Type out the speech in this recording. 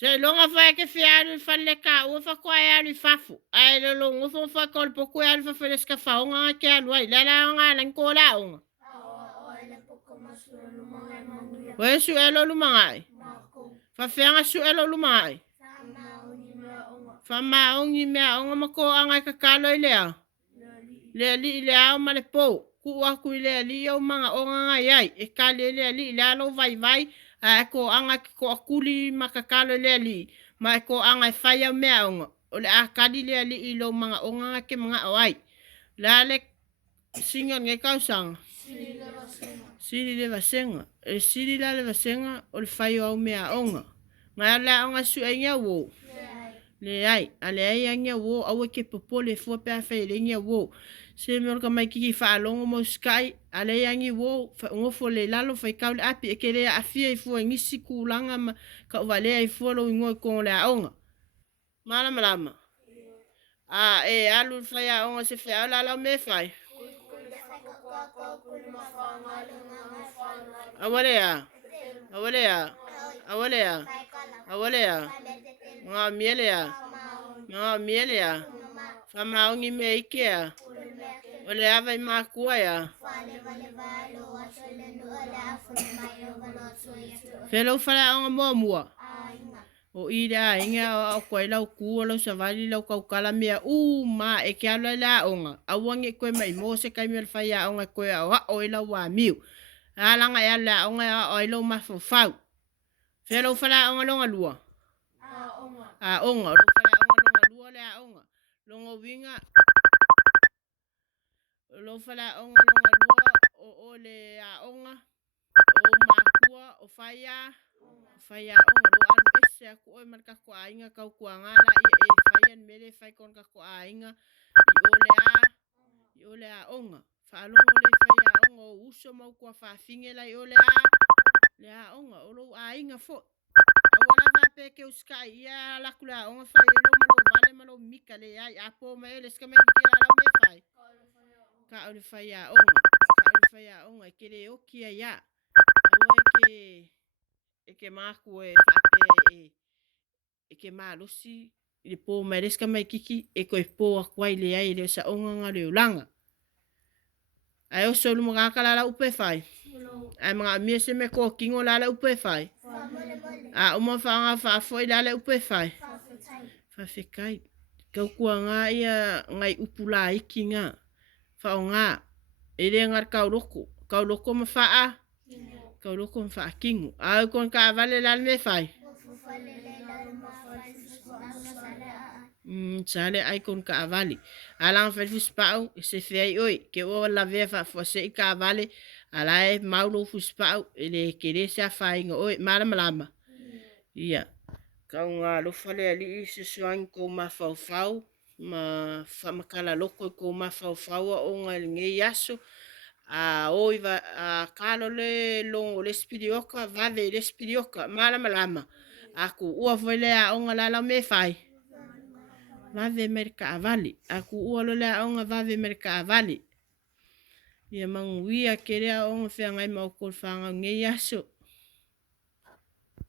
Se longa fa ke fialu falle ka o fa kwa ya lu fafu. Ai lo longo fo fa kol po kwa ya fa feles ka fa nga ke alu ai la nga lan ko la onga. We su elo lu mangai. Fa fianga su elo lu mangai. Fa maongi mea onga mako anga ka kalo ilea. Le li ilea o male po. Ku aku ilea li o manga onga nga yai. E ka le li ilea lo vai vai. A ko anga ko akuli makakalo le li. Ma ko anga e whaia mea onga. O le a kadi le li ilo mga onga ke mga awai. La le singa nge kausanga. Siri le vasenga. E siri la le vasenga o le whaio au mea onga. Nga la onga su e ngia wo. Le ai. A le ai ngia wo. Awe ke popo le fua pea whai le ngia wo. Se me orka mai kiki whaalongo mo sky. A le yangi wo. Ngofo le lalo whai kau le api. E ke le afia i fua ngisi kulanga ma. Ka uwa lea i fua lo ingoi kongo le aonga. Malama lama. A e alu whai aonga se whai au lalau me whai. Awalea. Awalea. Awalea. Awalea. Nga mielea. Nga mielea. Whamaongi me ikea. Ole awa i makua ya. Whelo whala aonga mua mua. O ira inga o koe lau kua lau savali lau kaukala mea ma e ke ala la onga. Awange koe mai mo se kai mea whai aonga koe a o ila wa miu. Alanga e ala onga o ilo mafofau. Whelo whala aonga longa lua. A onga. Lo whala aonga longa lua le a onga. Longa winga. Lo whala aonga longa lua o le a onga. O makua o whaia. Whaia onga lo alu ese a koe marka ko a inga kau kua ngala i e whaian mele whai kon ka ko a inga i ole a onga. Whaalongo le whaia onga o uso mau kua whaafinge lai ole a onga o lo a inga fo. Awala vape ke uskai ia lakula onga whai elo malo vale malo mika le ai a po me ele ska me kira la me whai. Ka ole whaia onga. Ka ole whaia onga e kere okia ia. Awa e ke maku e whape e ke malusi i le pō mai reska mai kiki e koe pō a kwai le ai le sa onga nga le ulanga. Ai o solu mga ka lala upe whai. Ai mga mia se me ko kingo lala upe whai. A uma whaanga whaafoi lala upe whai. Whawhekai. Kau kua ngā ia ngai upula iki ngā. Whao ngā. E le ngar kauroko. Kauroko ma whaa. Kauroko ma whaa kingo. Au kon ka vale lala me whai. Sale ai kon ka avali. Alang fus pau se fei oi ke o la vea fa se ka avali ala e maulo fus pau ele kere sa fainga oi malama lama. Ia. Ka nga lo fale ali se swang ko ma fau fau ma fa makala loko ko ma fau fau o nga nge yaso a oi va a kalo le longo le spidioka va ve le spidioka malama lama. Aku ua vele a onga la me fai. Vave merka avali. Aku ua lo lea onga vave merka avali. Ia manguia kere a onga whea ngai mau kol whanga nge yaso.